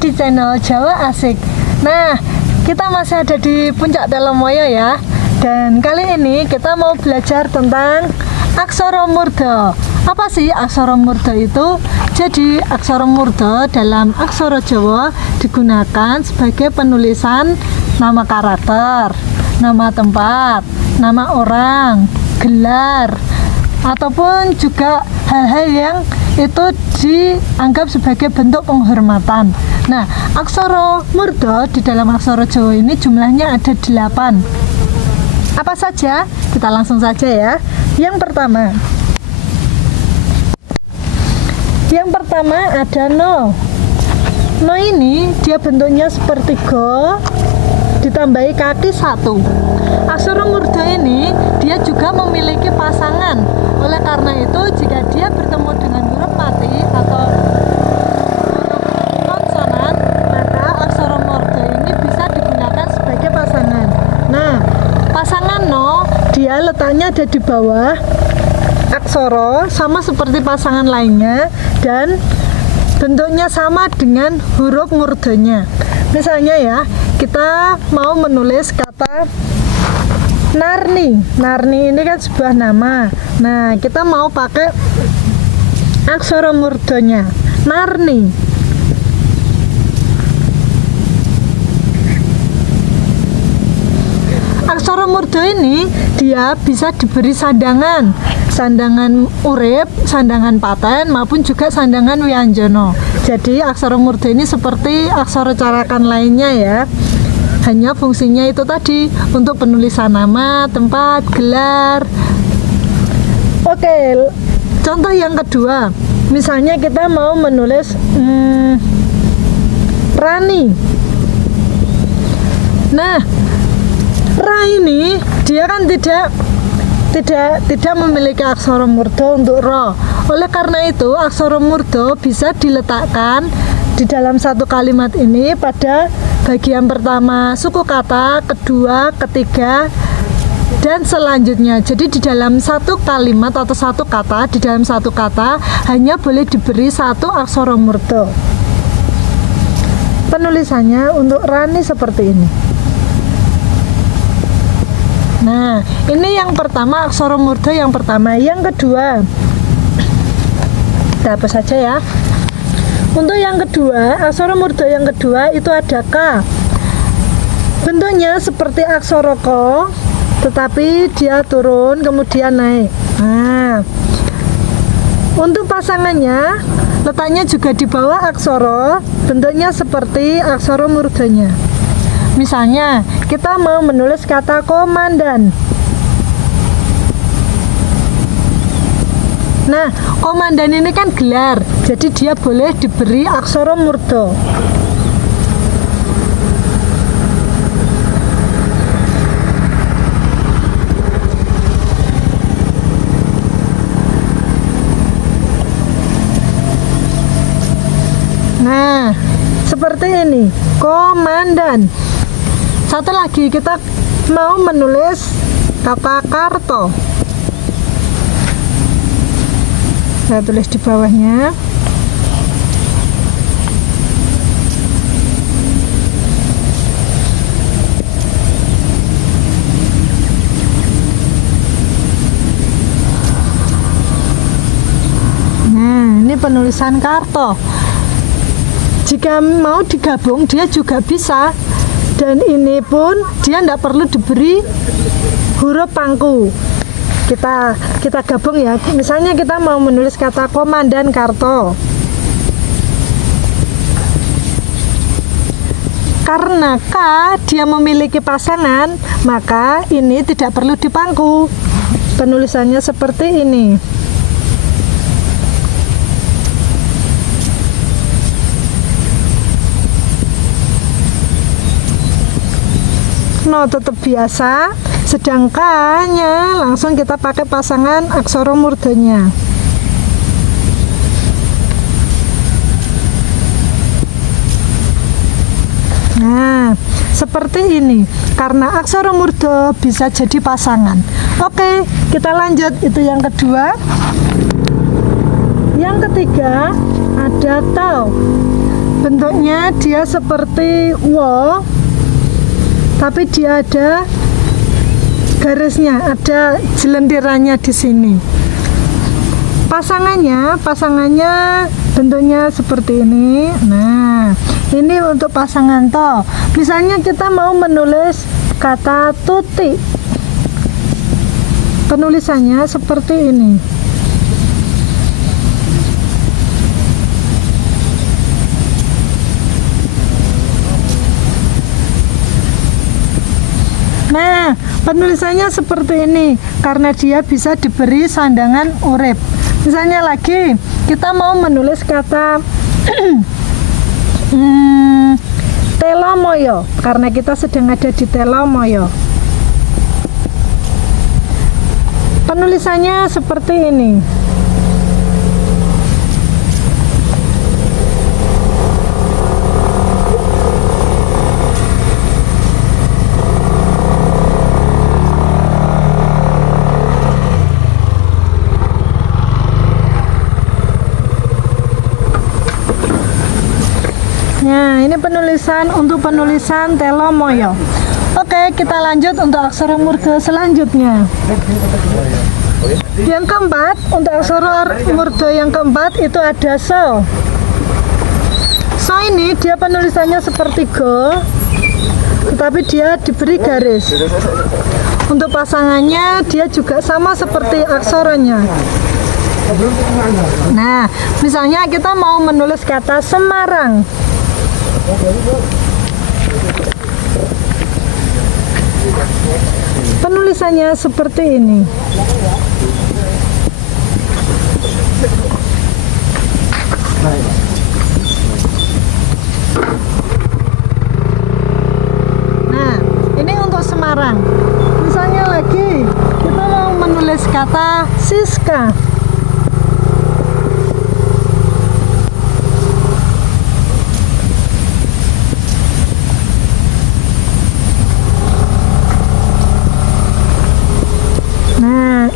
kembali di channel Jawa Asik. Nah, kita masih ada di Puncak Telomoyo ya. Dan kali ini kita mau belajar tentang aksara murda. Apa sih aksara murda itu? Jadi aksara murda dalam aksara Jawa digunakan sebagai penulisan nama karakter, nama tempat, nama orang, gelar, ataupun juga hal-hal yang itu dianggap sebagai bentuk penghormatan. Nah, aksara murda di dalam aksara Jawa ini jumlahnya ada 8. Apa saja? Kita langsung saja ya. Yang pertama ada no. No ini dia bentuknya seperti go ditambahi kaki 1. Aksara murda ini dia juga memiliki pasangan. Oleh karena itu, jika dia bertemu dengan huruf mati atau huruf konsonan, maka aksara murda ini bisa digunakan sebagai pasangan. Nah, pasangan no dia letaknya ada di bawah aksara, sama seperti pasangan lainnya, dan bentuknya sama dengan huruf murdanya. Misalnya ya, kita mau menulis kata Narni. Narni ini kan sebuah nama. Nah, kita mau pakai aksara murdanya Narni. Aksara murda ini dia bisa diberi sandangan urip, sandangan paten, maupun juga sandangan wianjono. Jadi aksara murda ini seperti aksara carakan lainnya ya. Hanya fungsinya itu tadi untuk penulisan nama, tempat, gelar. Oke, contoh yang kedua, misalnya kita mau menulis Rani. Nah, Ra ini dia kan tidak memiliki aksara murda untuk ro. Oleh karena itu, aksara murda bisa diletakkan di dalam satu kalimat ini pada bagian pertama suku kata, kedua, ketiga, dan selanjutnya. Jadi di dalam satu kalimat atau satu kata, di dalam satu kata hanya boleh diberi satu aksara murda. Penulisannya untuk Rani seperti ini. Nah, ini yang pertama, aksara murda yang pertama. Yang kedua, kita hapus saja ya. Untuk yang kedua, aksara murda yang kedua itu ada K. Bentuknya seperti aksara ko, tetapi dia turun kemudian naik. Nah, untuk pasangannya letaknya juga di bawah aksara, bentuknya seperti aksara murdanya. Misalnya, kita mau menulis kata komandan. Nah, komandan ini kan gelar, jadi dia boleh diberi aksara murda. Nah, seperti ini, komandan. Satu lagi, kita mau menulis kata Karto. Saya tulis di bawahnya. Nah, ini penulisan Karto. Jika mau digabung, dia juga bisa. Dan ini pun dia tidak perlu diberi huruf pangku. Kita gabung ya. Misalnya kita mau menulis kata Komandan Karto. Karena K dia memiliki pasangan, maka ini tidak perlu dipangku. Penulisannya seperti ini. No tetap biasa, sedangkannya langsung kita pakai pasangan aksara murdanya. Nah, seperti ini. Karena aksara murda bisa jadi pasangan. Oke, kita lanjut. Itu yang kedua. Yang ketiga ada tau. bentuknya dia seperti wo, tapi dia ada garisnya, ada jelentirannya di sini. Pasangannya bentuknya seperti ini. Nah, ini untuk pasangan to. Misalnya kita mau menulis kata tuti, penulisannya seperti ini. Nah, penulisannya seperti ini karena dia bisa diberi sandangan urip. Misalnya lagi, kita mau menulis kata Telomoyo, karena kita sedang ada di Telomoyo. Penulisannya seperti ini. Nah, ini penulisan Telomoyo. Oke, kita lanjut untuk aksara murda selanjutnya. Yang keempat, untuk aksara murda yang keempat itu ada so. So ini dia penulisannya seperti go, tetapi dia diberi garis. Untuk pasangannya dia juga sama seperti aksaranya. Nah, misalnya kita mau menulis kata Semarang. Penulisannya seperti ini. Nah, ini untuk Semarang. Misalnya lagi kita mau menulis kata Siska.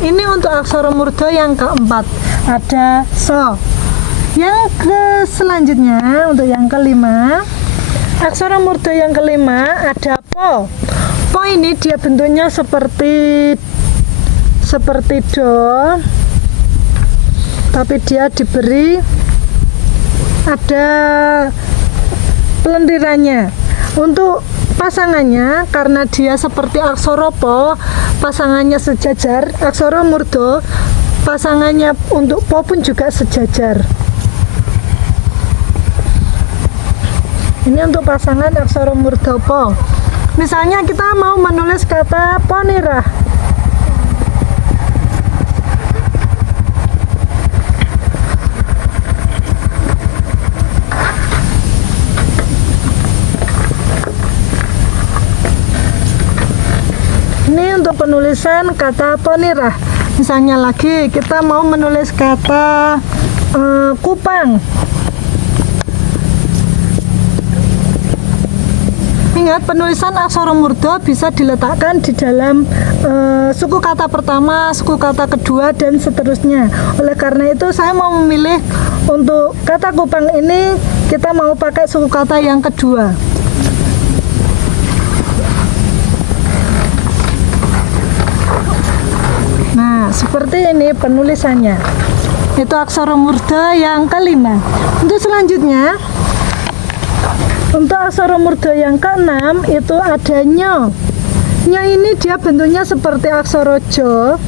Ini untuk aksara murda yang keempat, ada so. Yang selanjutnya untuk yang kelima, aksara murda yang kelima ada po. Po ini dia bentuknya seperti do, tapi dia diberi ada pelentirannya. Untuk pasangannya, karena dia seperti aksara po, pasangannya sejajar, aksara murda, pasangannya untuk po pun juga sejajar. Ini untuk pasangan aksara murda po. Misalnya kita mau menulis kata ponirah. Ini untuk penulisan kata ponirah. Misalnya lagi kita mau menulis kata Kupang. Ingat, penulisan aksara murda bisa diletakkan di dalam suku kata pertama, suku kata kedua, dan seterusnya. Oleh karena itu saya mau memilih untuk kata Kupang ini kita mau pakai suku kata yang kedua. Nah, seperti ini penulisannya. Itu aksara murda yang kelima. Untuk selanjutnya, untuk aksara murda yang keenam itu ada nyo. Nyo ini dia bentuknya seperti aksara jo.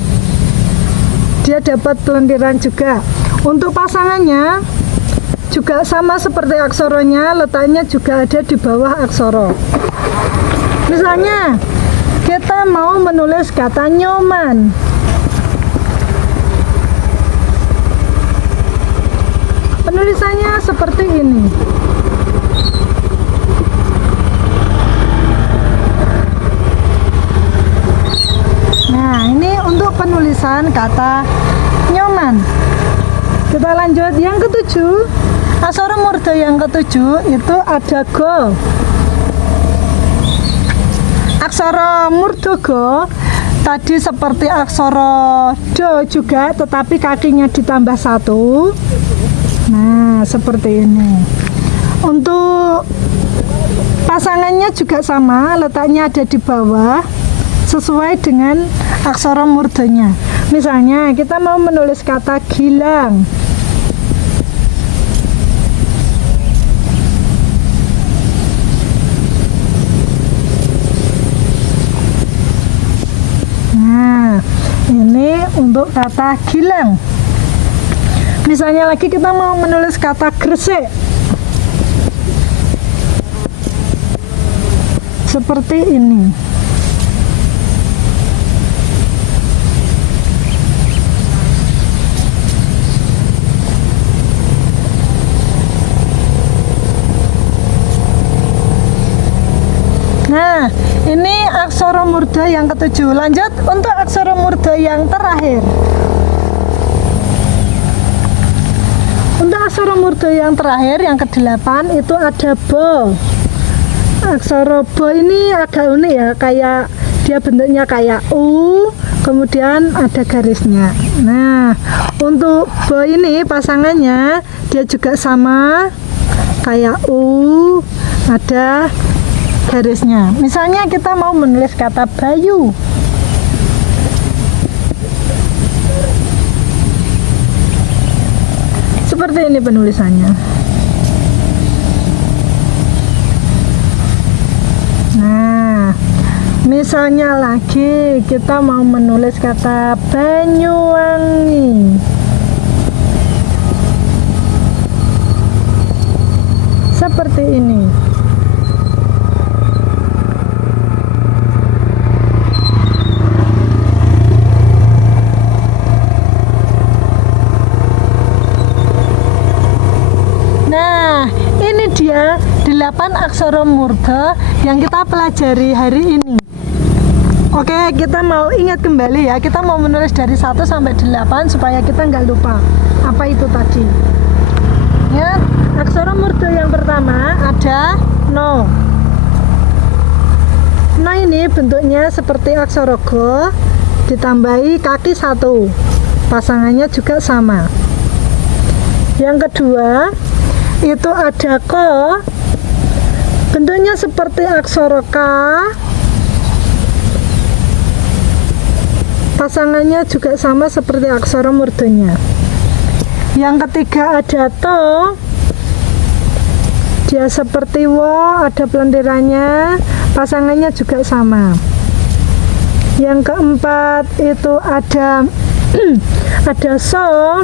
Dia dapat pelentiran juga. Untuk pasangannya juga sama seperti aksaranya, letaknya juga ada di bawah aksara. Misalnya kita mau menulis kata nyoman. Penulisannya seperti ini. Nah, ini untuk penulisan kata nyoman. Kita lanjut yang ketujuh. Aksara murda yang ketujuh itu ada go. Aksara murda go tadi seperti aksara do juga, tetapi kakinya ditambah satu. Nah, seperti ini. Untuk pasangannya juga sama, letaknya ada di bawah sesuai dengan aksara murdanya. Misalnya kita mau menulis kata Gilang. Nah, ini untuk kata Gilang. Misalnya lagi kita mau menulis kata Gresik. Seperti ini. Nah, ini aksara murda yang ketujuh. Lanjut untuk aksara murda yang terakhir. Untuk aksara murda yang terakhir, yang ke-8 itu ada bo. Aksara bo ini agak unik ya, kayak dia bentuknya kayak U, kemudian ada garisnya. Nah, untuk bo ini pasangannya dia juga sama kayak U, ada garisnya. Misalnya kita mau menulis kata Bayu. Seperti ini penulisannya. Nah, misalnya lagi kita mau menulis kata Banyuwangi. Seperti ini. Dia 8 aksara murda yang kita pelajari hari ini. Oke, kita mau ingat kembali ya, kita mau menulis dari 1 sampai 8 supaya kita nggak lupa apa itu tadi ya. Aksara murda yang pertama ada no. No ini bentuknya seperti aksara go ditambahi kaki 1, pasangannya juga sama. Yang kedua itu ada ko, bentuknya seperti aksara K, pasangannya juga sama seperti aksara murdanya. Yang ketiga ada to, dia seperti wo, ada pelendirannya, pasangannya juga sama. Yang keempat itu ada ada so,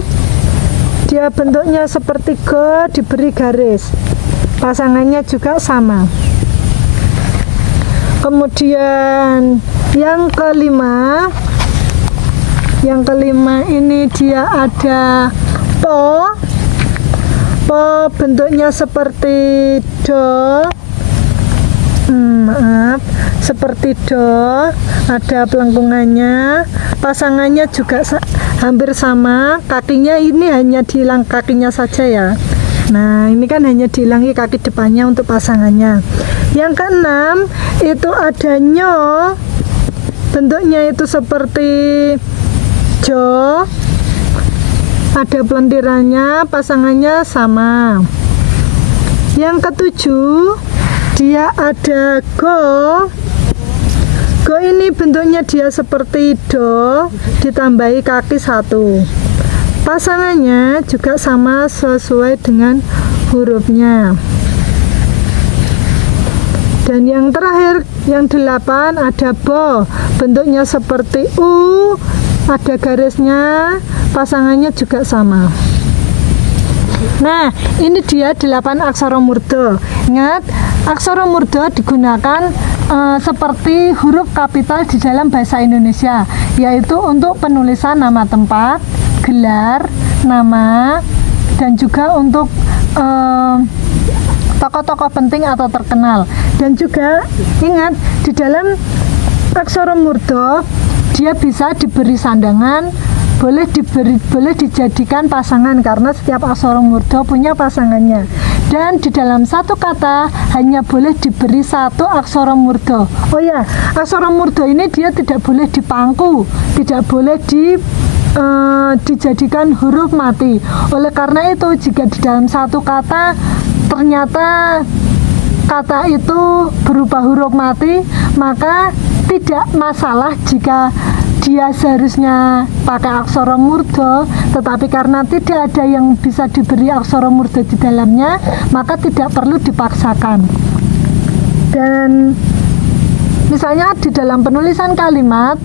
dia bentuknya seperti go diberi garis, pasangannya juga sama. Kemudian yang kelima ini dia ada po. Po bentuknya seperti do, seperti do, ada pelengkungannya, pasangannya juga hampir sama, kakinya ini hanya dihilang kakinya saja ya. Nah, ini kan hanya dihilangi kaki depannya untuk pasangannya. Yang keenam itu ada nyo, bentuknya itu seperti jo, ada pelendirannya, pasangannya sama. Yang ketujuh dia ada go. Go ini bentuknya dia seperti do ditambahi kaki 1, pasangannya juga sama sesuai dengan hurufnya. Dan yang terakhir yang 8 ada bo, bentuknya seperti U, ada garisnya, pasangannya juga sama. Nah, ini dia 8 aksara murda. Ingat, aksara murda digunakan seperti huruf kapital di dalam bahasa Indonesia, yaitu untuk penulisan nama tempat, gelar, nama, dan juga untuk tokoh-tokoh penting atau terkenal. Dan juga ingat, di dalam aksara murda dia bisa diberi sandangan, boleh dijadikan pasangan karena setiap aksara murda punya pasangannya. Dan di dalam satu kata hanya boleh diberi 1 aksara murda. Oh ya, aksara murda ini dia tidak boleh dipangku, tidak boleh dijadikan huruf mati. Oleh karena itu, jika di dalam satu kata ternyata kata itu berupa huruf mati, maka tidak masalah jika dia seharusnya pakai aksara murda, tetapi karena tidak ada yang bisa diberi aksara murda di dalamnya, maka tidak perlu dipaksakan. Dan misalnya di dalam penulisan kalimat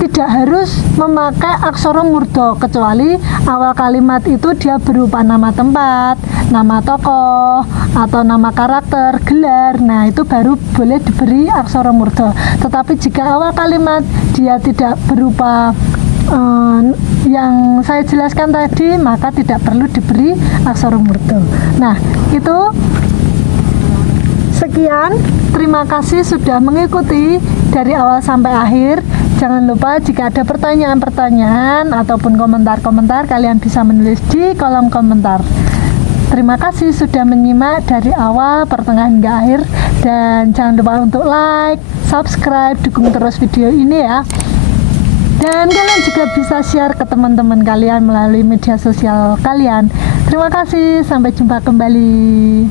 tidak harus memakai aksara murda, kecuali awal kalimat itu dia berupa nama tempat, nama tokoh, atau nama karakter, gelar. Nah, itu baru boleh diberi aksara murda. Tetapi jika awal kalimat dia tidak berupa yang saya jelaskan tadi, maka tidak perlu diberi aksara murda. Nah, itu sekian. Terima kasih sudah mengikuti dari awal sampai akhir. Jangan lupa jika ada pertanyaan-pertanyaan ataupun komentar-komentar, kalian bisa menulis di kolom komentar. Terima kasih sudah menyimak dari awal, pertengahan hingga akhir. Dan jangan lupa untuk like, subscribe, dukung terus video ini ya. Dan kalian juga bisa share ke teman-teman kalian melalui media sosial kalian. Terima kasih, sampai jumpa kembali.